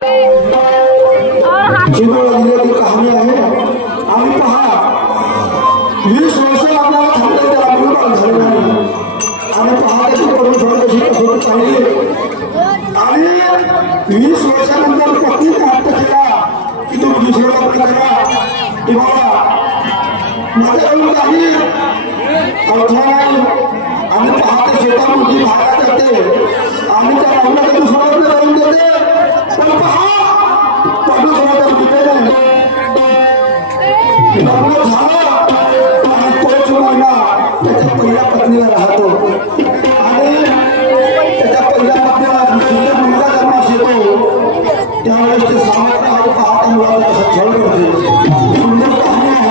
कहाणी आहे आणि पहा 20 वर्ष आपल्याला थांबले ते आपल्याला झाले नाही आणि पहा त्याची परमेश्वर कशी कसोटी पाहिली आणि 20 वर्षानंतर पत्नीने हट्ट केला की तुम्ही दुसऱ्याला लग्न करा की बाबा माझ्याकडून काही अडथळा नाही आणि पहा ते स्वतः मुलगी भाड्या करते आणि त्या राहुला दुसऱ्या लग्न करून देते पण पहा लग्न झालं आणि तोच महिना त्याच्या पहिल्या पत्नीला राहतो आणि त्याच्या पहिल्या पत्नीला सुंदर मुलगा जन्मास येतो त्यावेळेस ते सामान्य आहे पाहता मुलाला कसं छळ करते सुंदर कहाणी आहे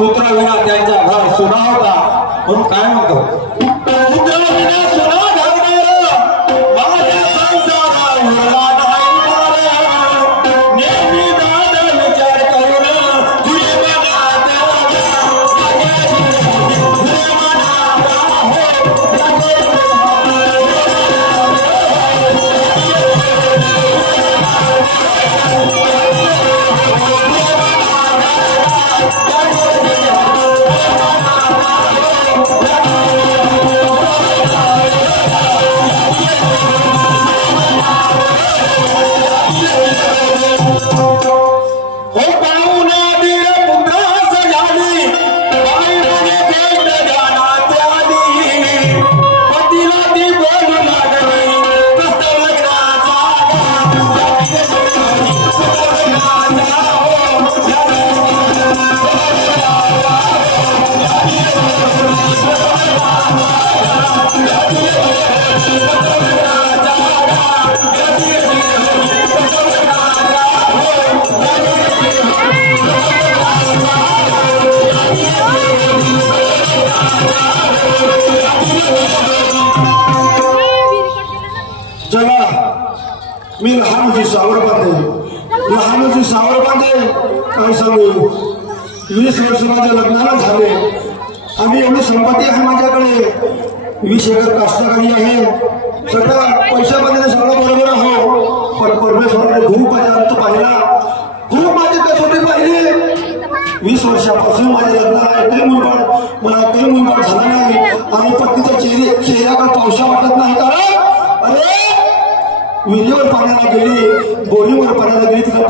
पुत्र विना त्यांचा घर सुना होता म्हणून काय म्हणतो पुत्र विना सुना घालणार माझ्या संसाराला नेहमी दादा विचार करून मी लहानजी सावर बांधे काय सांगू 20 वर्ष माझ्या लग्नाला झाले आणि एवढी संपत्ती आहे माझ्याकडे 20 एकर कास्तकारी आहे सगळं पैशामध्ये सगळं बरोबर हो पण परमेश्वराने खूप माझ्या अंत पाहिला खूप माझी कसोटी पाहिली 20 वर्षापासून माझ्या लग्नाला एकही मुलबाळ झाला नाही आणि पत्नीच्या चेहऱ्याकडे पावसा वाटत नाही कारण अरे विहिरीवर पाण्याला गेली बोरीवर पाण्याला गेली तिला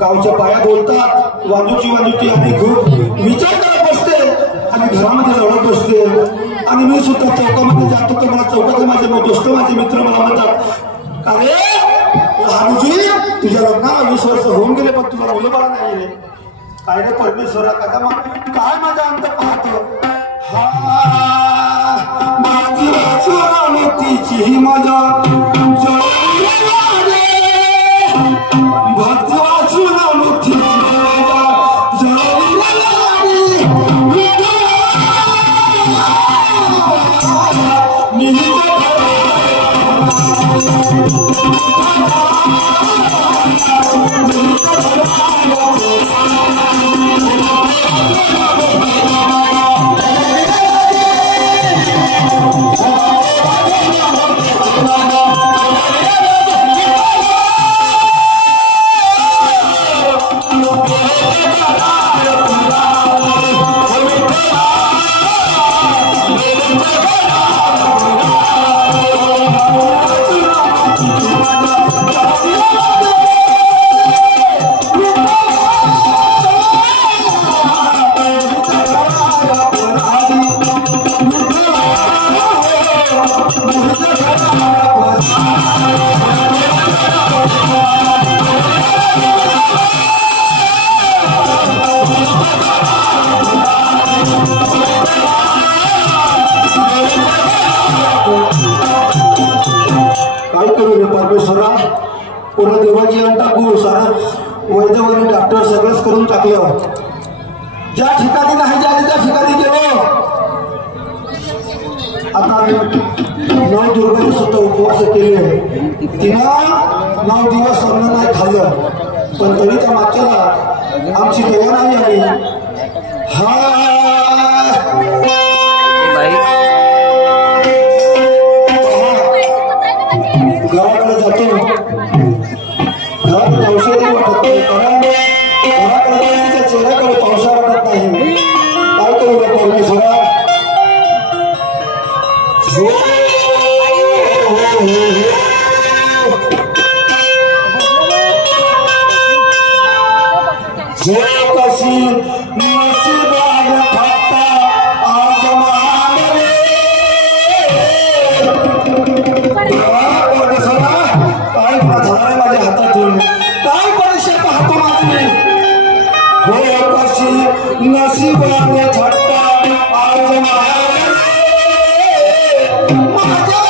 गावच्या बाया बोलतात वाजूची आणि खूप विचार करत बसते आणि घरामध्ये लढत बसते आणि मी सुद्धा चौकामध्ये जातो तर मला चौकातले माझे दोस्त माझे मित्र मला म्हणतात अरे लहानूजी तुझ्या लग्नाला 20 वर्ष होऊन गेले पण तुला मुलं बाळा नाही गेले काय रे परमेश्वरा कदा काय माझा अंत पाहतो माझी वाचून तिची मजा भक्ती वाचून तिची पूर्ण देवाची अंत टाकू सारा वैद्यवानी डॉक्टर सगळंच करून टाकलं ज्या ठिकाणी नाही जायचं त्या ठिकाणी गेलो आता 9 दुर्गाचे सुद्धा उपवास केले तिनं 9 दिवस अन्न नाही खाल्लं पण तरी त्या मागच्याला आमची दया नाही आली गावाकडे जातो घराकडे औषधी वाटत नाही कारण घराकडे चेहऱ्याकडे पावसा वाटत नाही काय करू रे परमेश्वरा कशी नशिबाने फक्त आज मानले काय झालं माझ्या हातातून काय परीक्षा पाहतो माझी हो कशी नशिबाने फक्त आज मानले माझ्या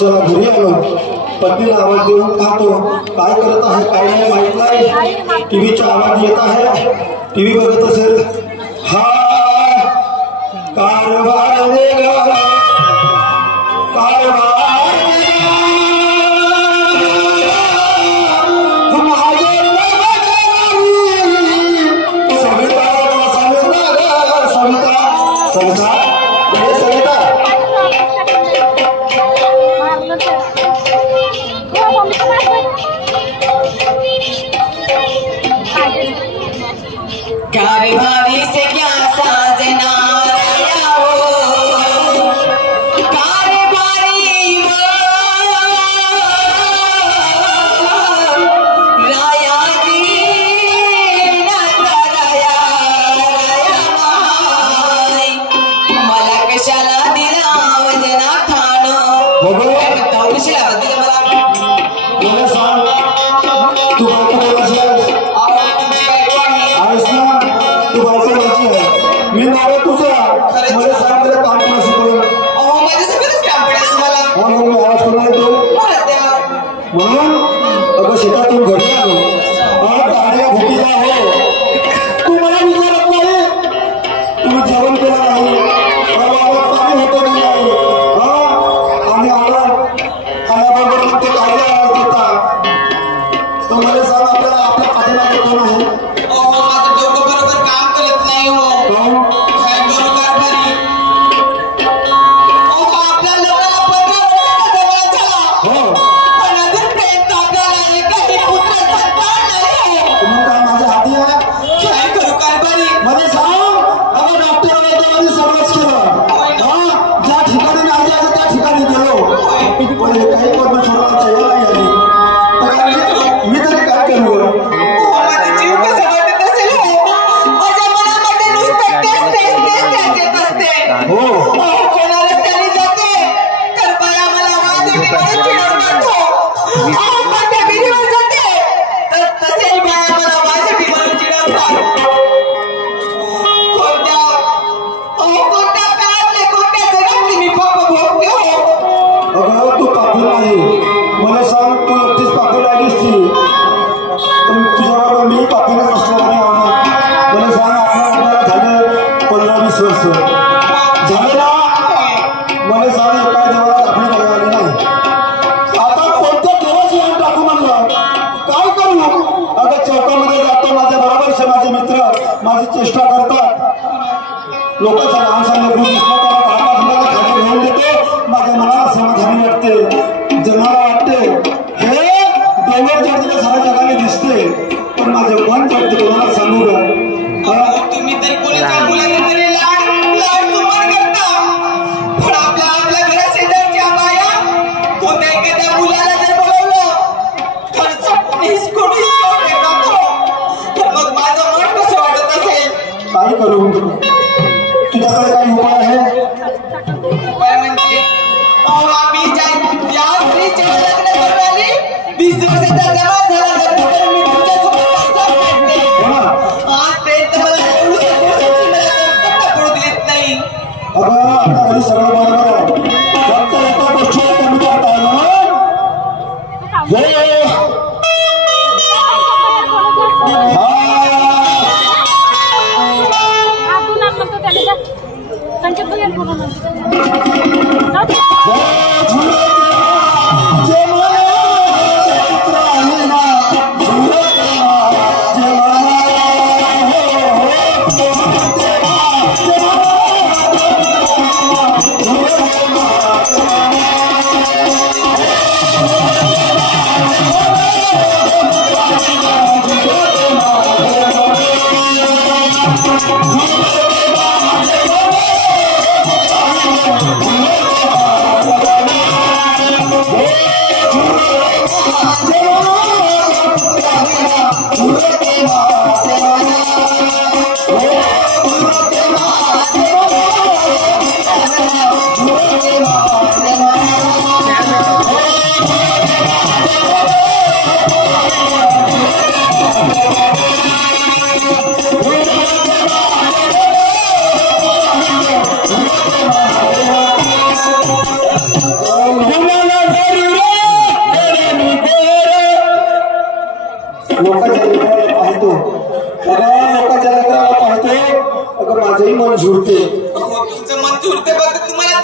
चला घरी आलो, पत्नीला आवाज देऊन पाहतो काय करत आहे काय नाही माहित नाही. टीव्हीचा आवाज येत आहे, टीव्ही बघत असेल. हा कारभार वेगळा, कारभार कारभारी से क्या साजना राया वो, कारभारी वो राया दी राया राया माय, मला कशाला दिला वजना ठाण. बताऊ शिला बद्दल मला सांग, तू बायको बोलायची मी नाव तुझं मला सांग तुला काम करू शिकवलं. माझ्या सगळंच काम पडेल तुम्हाला. मी आवाज करून येतो म्हणून अगं शेतातून घरी आलो, गाड्या भुकीला हो, तू मला विचारत नाही, तुम्ही जेवण केलं नाही, पाणी होतं की नाही, आणि आल्याबरोबर ते कायदे आवाज देतात. तर मला सांग आपल्याला आपल्या पाठीमागे कोण आहे? माझं डोकं बरोबर काम करत नाही हो. काय करू कारभारी? आपल्या लोकांना 15 वर्षाचा जवळ झाला, पण अजून प्रयत्न आपल्याला काही पुत्र संतान नाही हो. मग काय माझ्या हाती आहे? काय करू कारभारी? मध्ये सांग, अगं डॉक्टर वैद्यामध्ये सर्वच केलं, ज्या ठिकाणी नाही जायचं त्या ठिकाणी गेलो, पण हे काही पण सोडवायला तयार नाही आली. मी तरी काय करू? माझा जीव कसा वाटत असेल हो. माझ्या मनामध्ये नुसतं तेच येत असते. कोणा रस्त्याने जाते तर बाया मला वाजवी म्हणून चिडवतात हो. मोठ्या विहिरीवर जाते तर तसेही बाया मला वाजवी म्हणून चिडवतात. कोणत्या काळातले कोणत्या जगातले मी पाप भोगते हो. अगं तू पापी नाही, मला सांग तू एकटीच पापी लागलीस ती, पण तुझ्याबरोबर मी पापीलाच असलो नाही. मला सांग आपल्याला झालं 15-20 वर्ष झालं ना. मला सांग एका देवाला आपली काही आली नाही, आता कोणत्या देवाची येऊन टाकू म्हणलं काय करू? अगं चौकामध्ये जातो, माझ्या बरोबरचे माझे मित्र माझी चेष्टा करतात, लोकांचा लहानसा लेकरू दिसला त्याला घामाघुमाला खाली घेऊन देतो, माझ्या मनाला समाधानी वाटते, जगाला वाटते हे डोंगर चढलेल्या साऱ्या जगाने दिसते, पण माझे मन चढते कोणाला सांगू का? तुम्ही तर कोणाच्या मुलाला तरी लाड चुंबन करता, पण आपल्या घरा शेजारच्या बाया कोणत्या एखाद्या मुलाला जर बोलवलं तर चटणी हिसकून देतात, तर मग माझं मन कसं वाटत असेल? काय करू? तुझ्याकडे काही उपाय आहे? उपाय म्हणजे आम्ही या स्त्रीचे लग्न करून आली 20 वर्षाचा जमा झाला मी तुमच्यासोबत आजपर्यंत मला पडू देत नाही. अगं आता घरी सगळं बरोबर आहे, फक्त एका गोष्टीला कमी करता आलं अगं लोकांच्या लेकराला पाहते अगं माझंही मन झुरते. तुमचं मन झुरते फक्त तुम्हाला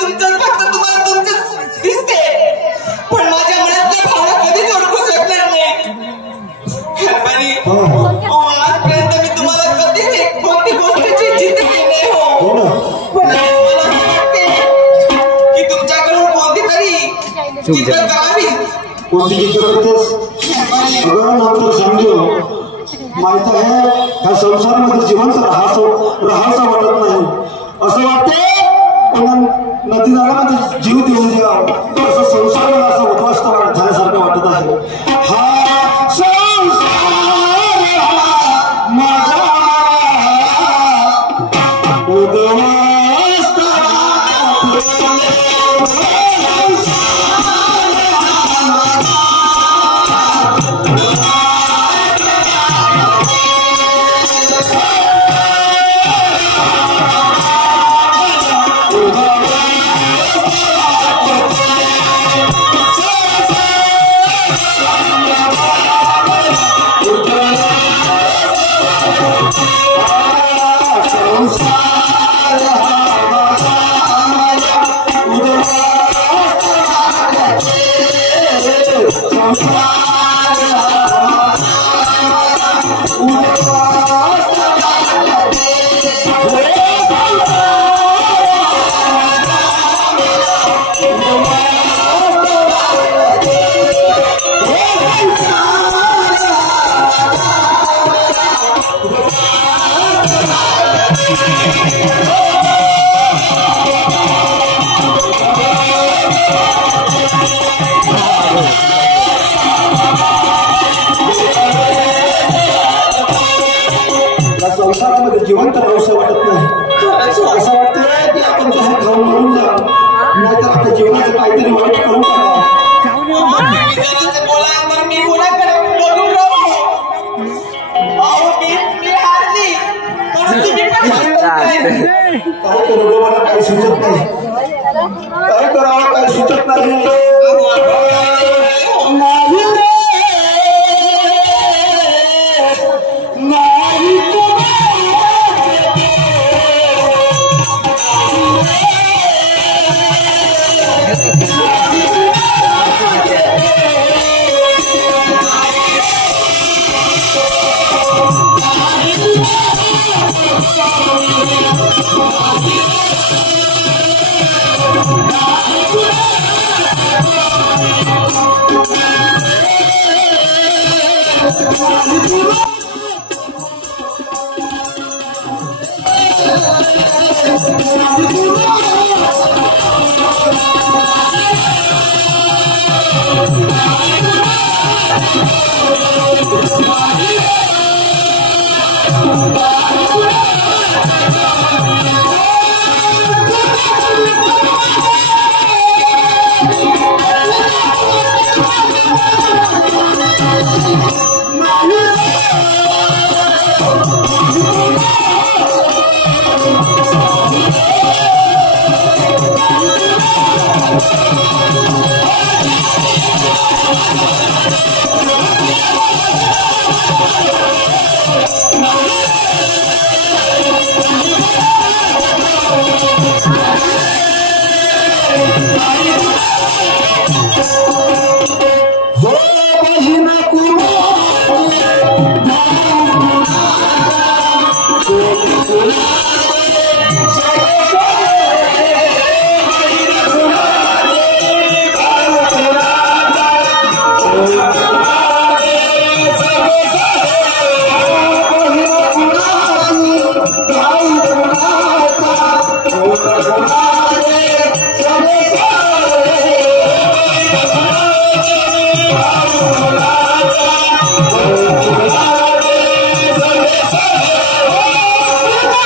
तुमचंच दिसते, पण माझ्या मनातल्या भावना कधीच ओळखू शकणार नाही. आजपर्यंत मी तुम्हाला कधीच कोणती गोष्टीची जिद्द केली नाही हो, पण मला वाटते की तुमच्याकडून कोणती तरी जिद्द करावी. कोणती जिद्द करतेस? अगं नंतर समजू. माहित आहे ह्या संसारामध्ये जिवंत राहायचं वाटत नाही. असं वाटते पण नदी नाल्यामध्ये जीव देऊन द्यावा, असं संसार मला असं उद्ध्वस्त झाल्यासारखं वाटत आहे. हा संसार माझा उद्ध्वस्त संसारामध्ये जिवंत राहूसं वाटत नाही. असं वाटतं की आपण जे खाऊन मरून जा, नाहीतर आपल्या जीवनाचं काहीतरी वाईट करून टाका. काय करू मला काही सुचत नाही. काय करावं काही सुचत नाही.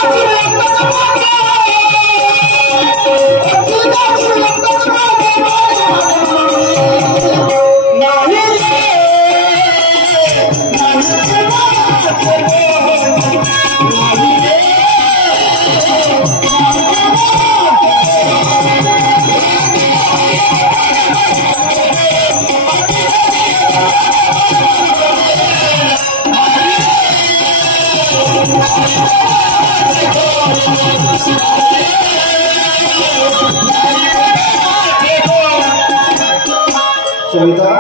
Thank you. सविता